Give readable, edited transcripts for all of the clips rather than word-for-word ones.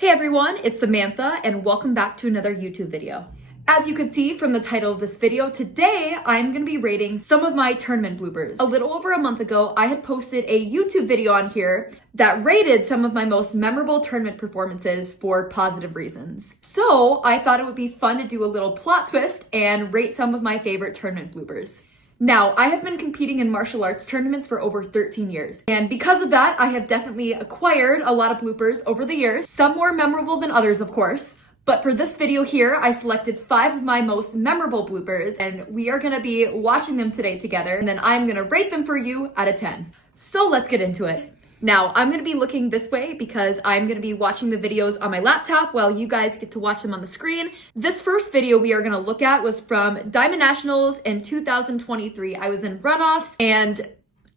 Hey everyone, it's Samantha and welcome back to another YouTube video. As you can see from the title of this video, today I'm going to be rating some of my tournament bloopers. A little over a month ago, I had posted a YouTube video on here that rated some of my most memorable tournament performances for positive reasons. So I thought it would be fun to do a little plot twist and rate some of my favorite tournament bloopers. Now, I have been competing in martial arts tournaments for over 13 years. And because of that, I have definitely acquired a lot of bloopers over the years, some more memorable than others, of course. But for this video here, I selected 5 of my most memorable bloopers, and we are gonna be watching them today together, and then I'm gonna rate them for you out of 10. So let's get into it. Now, I'm gonna be looking this way because I'm gonna be watching the videos on my laptop while you guys get to watch them on the screen. This first video we are gonna look at was from Diamond Nationals in 2023. I was in runoffs, and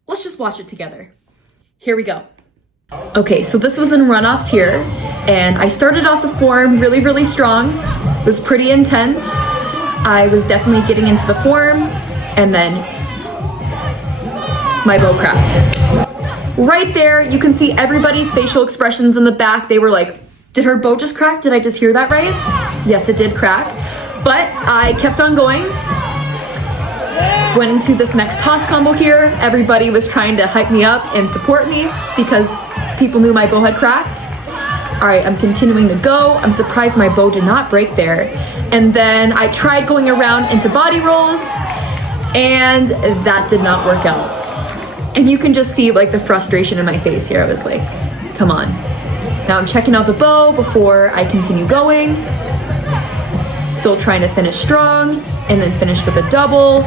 let's just watch it together. Here we go. Okay, so this was in runoffs here, and I started off the form really strong. It was pretty intense. I was definitely getting into the form, and then my bow cracked. Right there, you can see everybody's facial expressions in the back. They were like, did her bow just crack? Did I just hear that right? Yes, it did crack, but I kept on going. Went into this next toss combo here. Everybody was trying to hype me up and support me because people knew my bow had cracked. All right, I'm continuing to go. I'm surprised my bow did not break there. And then I tried going around into body rolls, and that did not work out. And you can just see like the frustration in my face here. I was like, come on. Now I'm checking out the bow before I continue going. Still trying to finish strong, and then finish with a double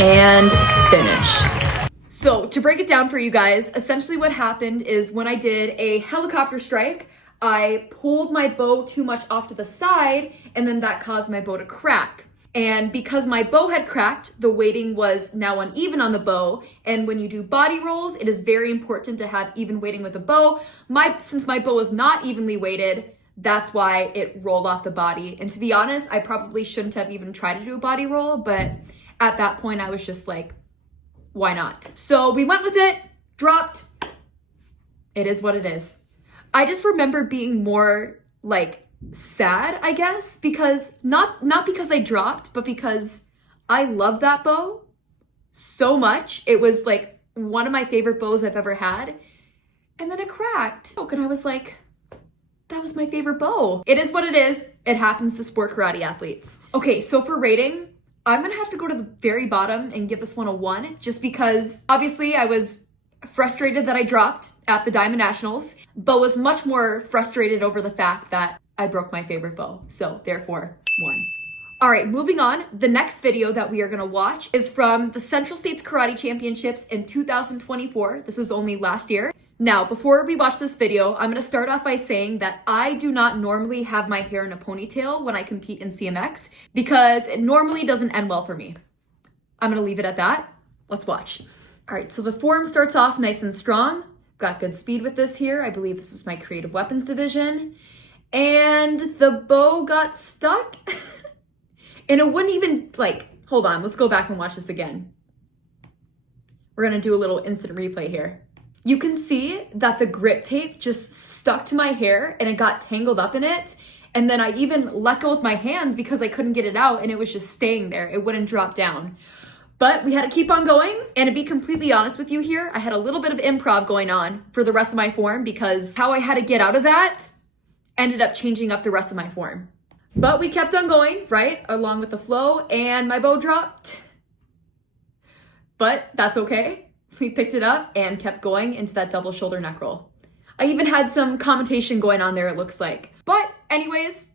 and finish. So to break it down for you guys, essentially what happened is when I did a helicopter strike, I pulled my bow too much off to the side, and then that caused my bow to crack. And because my bow had cracked, the weighting was now uneven on the bow. And when you do body rolls, it is very important to have even weighting with the bow. Since my bow was not evenly weighted, that's why it rolled off the body. And to be honest, I probably shouldn't have even tried to do a body roll, but at that point I was just like, why not? So we went with it, dropped. It is what it is. I just remember being more like sad, I guess, because not because I dropped, but because I love that bow so much. It was like one of my favorite bows I've ever had. And then it cracked. And I was like, that was my favorite bow. It is what it is. It happens to sport karate athletes. Okay, so for rating, I'm gonna have to go to the very bottom and give this one a 1, just because obviously I was frustrated that I dropped at the Diamond Nationals, but was much more frustrated over the fact that I broke my favorite bow. So therefore, 1. All right, moving on. The next video that we are gonna watch is from the Central States Karate Championships in 2024. This was only last year. Now, before we watch this video, I'm gonna start off by saying that I do not normally have my hair in a ponytail when I compete in CMX because it normally doesn't end well for me. I'm gonna leave it at that. Let's watch. All right, so the form starts off nice and strong. Got good speed with this here. I believe this is my creative weapons division. And the bow got stuck and it wouldn't even hold on, let's go back and watch this again. We're gonna do a little instant replay here. You can see that the grip tape just stuck to my hair and it got tangled up in it. And then I even let go with my hands because I couldn't get it out and it was just staying there. It wouldn't drop down. But we had to keep on going. And to be completely honest with you here, I had a little bit of improv going on for the rest of my form because how I had to get out of that ended up changing up the rest of my form. But we kept on going, right, along with the flow, and my bow dropped. But that's okay. We picked it up and kept going into that double shoulder neck roll. I even had some commentation going on there, it looks like. But anyways,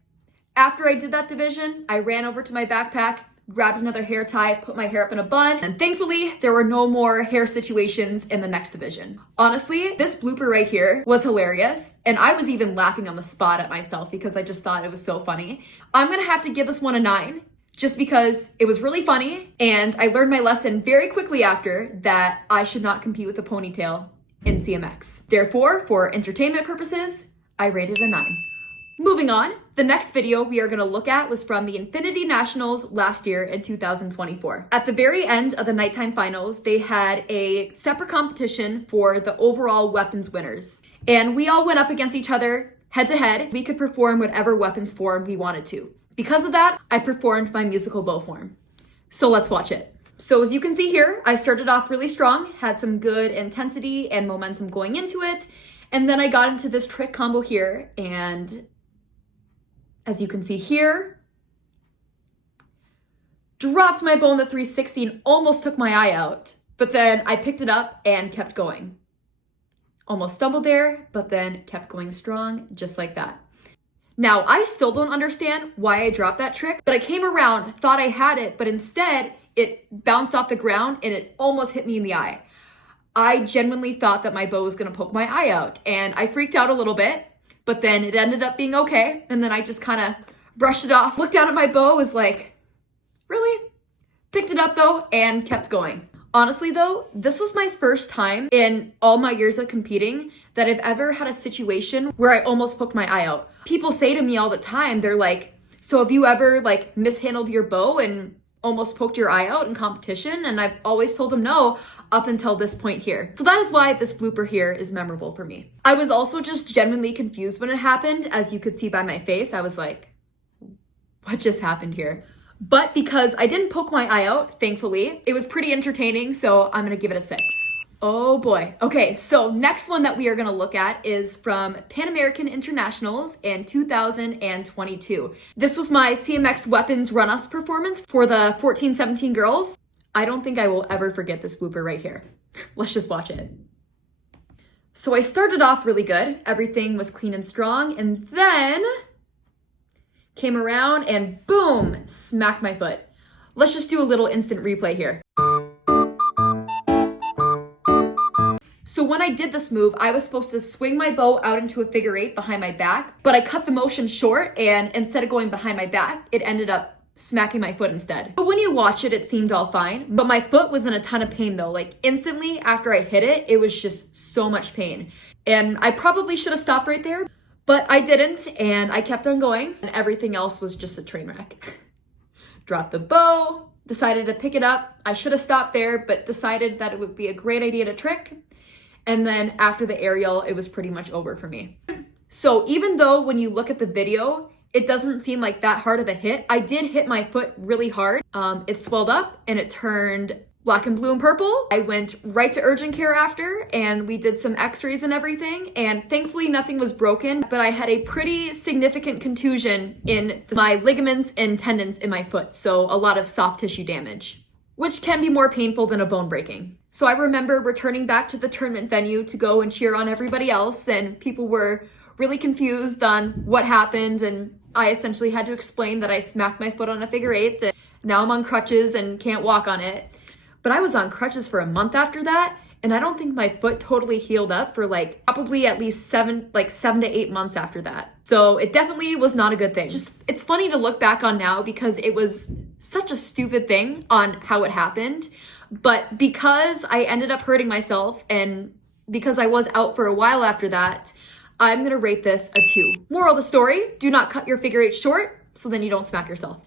after I did that division, I ran over to my backpack, grabbed another hair tie, put my hair up in a bun, and thankfully there were no more hair situations in the next division. Honestly, this blooper right here was hilarious, and I was even laughing on the spot at myself because I just thought it was so funny. I'm gonna have to give this one a 9, just because it was really funny, and I learned my lesson very quickly after that I should not compete with a ponytail in CMX. Therefore, for entertainment purposes, I rated a 9. Moving on, the next video we are going to look at was from the Infinity Nationals last year in 2024. At the very end of the nighttime finals, they had a separate competition for the overall weapons winners. And we all went up against each other head to head, we could perform whatever weapons form we wanted to. Because of that, I performed my musical bow form. So let's watch it. So as you can see here, I started off really strong, had some good intensity and momentum going into it, and then I got into this trick combo here, and as you can see here, dropped my bow in the 360 and almost took my eye out, but then I picked it up and kept going. Almost stumbled there, but then kept going strong, just like that. Now, I still don't understand why I dropped that trick, but I came around, thought I had it, but instead it bounced off the ground and it almost hit me in the eye. I genuinely thought that my bow was gonna poke my eye out, and I freaked out a little bit, but then it ended up being okay, and then I just kind of brushed it off, looked down at my bow, was like, really? Picked it up though, and kept going. Honestly though, this was my first time in all my years of competing that I've ever had a situation where I almost poked my eye out. People say to me all the time, they're like, so have you ever like mishandled your bow and almost poked your eye out in competition? And I've always told them no up until this point here. So that is why this blooper here is memorable for me. I was also just genuinely confused when it happened. As you could see by my face, I was like, what just happened here? But because I didn't poke my eye out, thankfully, it was pretty entertaining, so I'm gonna give it a 6. Oh boy. Okay, so next one that we are gonna look at is from Pan American Internationals in 2022. This was my CMX Weapons Run-Us performance for the 14-17 girls. I don't think I will ever forget this blooper right here. Let's just watch it. So I started off really good. Everything was clean and strong, and then came around and boom, smacked my foot. Let's just do a little instant replay here. So when I did this move, I was supposed to swing my bow out into a figure 8 behind my back, but I cut the motion short, and instead of going behind my back, it ended up smacking my foot instead. But when you watch it, it seemed all fine. But my foot was in a ton of pain though. Like instantly after I hit it, it was just so much pain. And I probably should have stopped right there, but I didn't, and I kept on going, and everything else was just a train wreck. Dropped the bow, decided to pick it up. I should have stopped there, but decided that it would be a great idea to trick. And then after the aerial, it was pretty much over for me. So even though when you look at the video, it doesn't seem like that hard of a hit, I did hit my foot really hard. It swelled up and it turned black and blue and purple. I went right to urgent care after, and we did some x-rays and everything, and thankfully nothing was broken, but I had a pretty significant contusion in my ligaments and tendons in my foot, so a lot of soft tissue damage, which can be more painful than a bone breaking. So I remember returning back to the tournament venue to go and cheer on everybody else, and people were really confused on what happened, and I essentially had to explain that I smacked my foot on a figure 8, and now I'm on crutches and can't walk on it. But I was on crutches for a month after that, and I don't think my foot totally healed up for like probably at least 7 to 8 months after that. So it definitely was not a good thing. It's funny to look back on now because it was such a stupid thing on how it happened. But because I ended up hurting myself and because I was out for a while after that, I'm gonna rate this a 2. Moral of the story, do not cut your figure 8 short so then you don't smack yourself.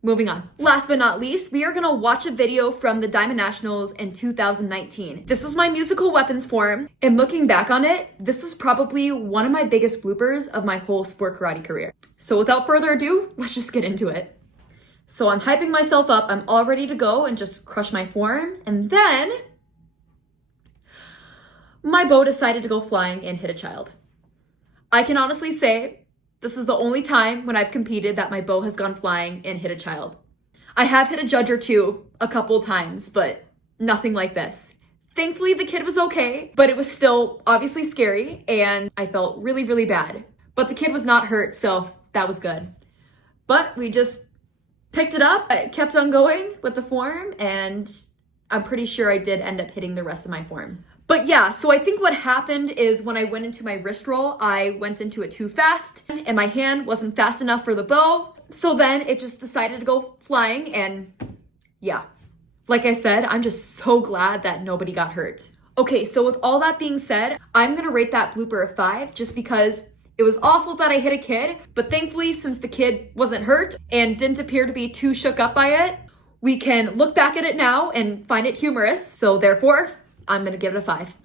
Moving on. Last but not least, we are gonna watch a video from the Diamond Nationals in 2019. This was my musical weapons form, and looking back on it, this is probably one of my biggest bloopers of my whole sport karate career. So without further ado, let's just get into it. So I'm hyping myself up, I'm all ready to go and just crush my form, and then my bow decided to go flying and hit a child. I can honestly say, this is the only time when I've competed that my bow has gone flying and hit a child. I have hit a judge or two a couple times, but nothing like this. Thankfully, the kid was okay, but it was still obviously scary and I felt really, really bad. But the kid was not hurt, so that was good. But we just picked it up, I kept on going with the form, and I'm pretty sure I did end up hitting the rest of my form. But yeah, so I think what happened is when I went into my wrist roll, I went into it too fast and my hand wasn't fast enough for the bow. So then it just decided to go flying, and yeah. Like I said, I'm just so glad that nobody got hurt. Okay, so with all that being said, I'm gonna rate that blooper a 5 just because it was awful that I hit a kid, but thankfully since the kid wasn't hurt and didn't appear to be too shook up by it, we can look back at it now and find it humorous. So therefore, I'm gonna give it a 5.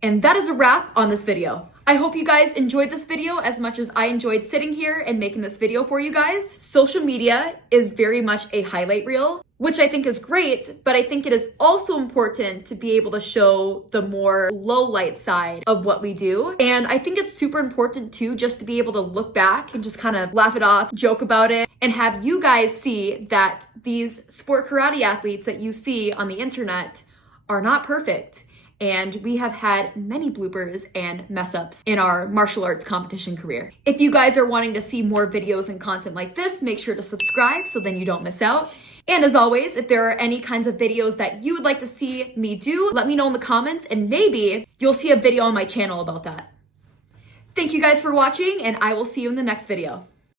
And that is a wrap on this video. I hope you guys enjoyed this video as much as I enjoyed sitting here and making this video for you guys. Social media is very much a highlight reel, which I think is great, but I think it is also important to be able to show the more low light side of what we do. And I think it's super important too, just to be able to look back and just kind of laugh it off, joke about it, and have you guys see that these sport karate athletes that you see on the internet are not perfect. And we have had many bloopers and mess ups in our martial arts competition career. If you guys are wanting to see more videos and content like this, make sure to subscribe so then you don't miss out. And as always, if there are any kinds of videos that you would like to see me do, let me know in the comments and maybe you'll see a video on my channel about that. Thank you guys for watching and I will see you in the next video.